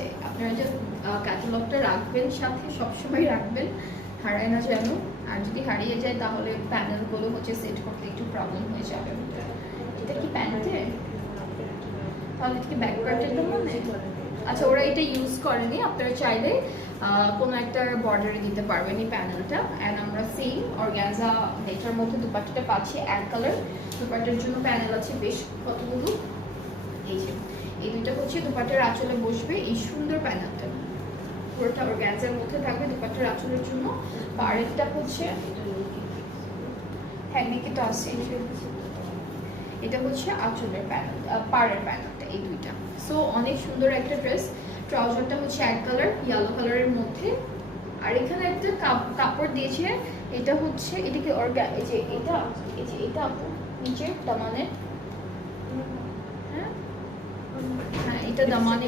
আছে, আপনারা যে ক্যাটালগটা রাখবেন সাথে, সবসময় রাখবেন, হারায় না যেন। আর যদি হারিয়ে যায় তাহলে প্যানেলগুলো হচ্ছে সেট করতে একটু প্রবলেম হয়ে যাবে। এটা কি প্যান্টে? তাহলে কি ব্যাক পার্টের জন্য? আচ্ছা, ওরা এটা ইউজ করেনি, আপনারা চাইলে কোনো একটা বর্ডারে দিতে পারবেন এই প্যানেলটা। অ্যান্ড আমরা সেম অর্গানজা নেটার মধ্যে দুপাট্টাটা পাচ্ছি এক কালার। দুপাট্টার জন্য প্যানেল আছে বেশ কতগুলো, এই যে এই দুইটা হচ্ছে দুপাট্টার আঁচলে বসবে এই সুন্দর প্যানেলটা, পুরোটা অর্গানজার মধ্যে থাকবে দুপাট্টার আঁচলের জন্য। পাড়েরটা হচ্ছে হ্যাঁ নেকেটা আছে, এটা হচ্ছে আঁচলের প্যানেল, পাড়ের প্যানেলটা, এই দুইটা। সো অনেক সুন্দর একটা ড্রেস। ট্রাউজারটা হচ্ছে এক কালার ইয়েলো কালারের মধ্যে। আর এখানে একটা কাপড় দিয়েছে, এটা হচ্ছে এটা কি এই যে এটা, এই যে এটা নিচে দামানের, হ্যাঁ হ্যাঁ এটা দামানের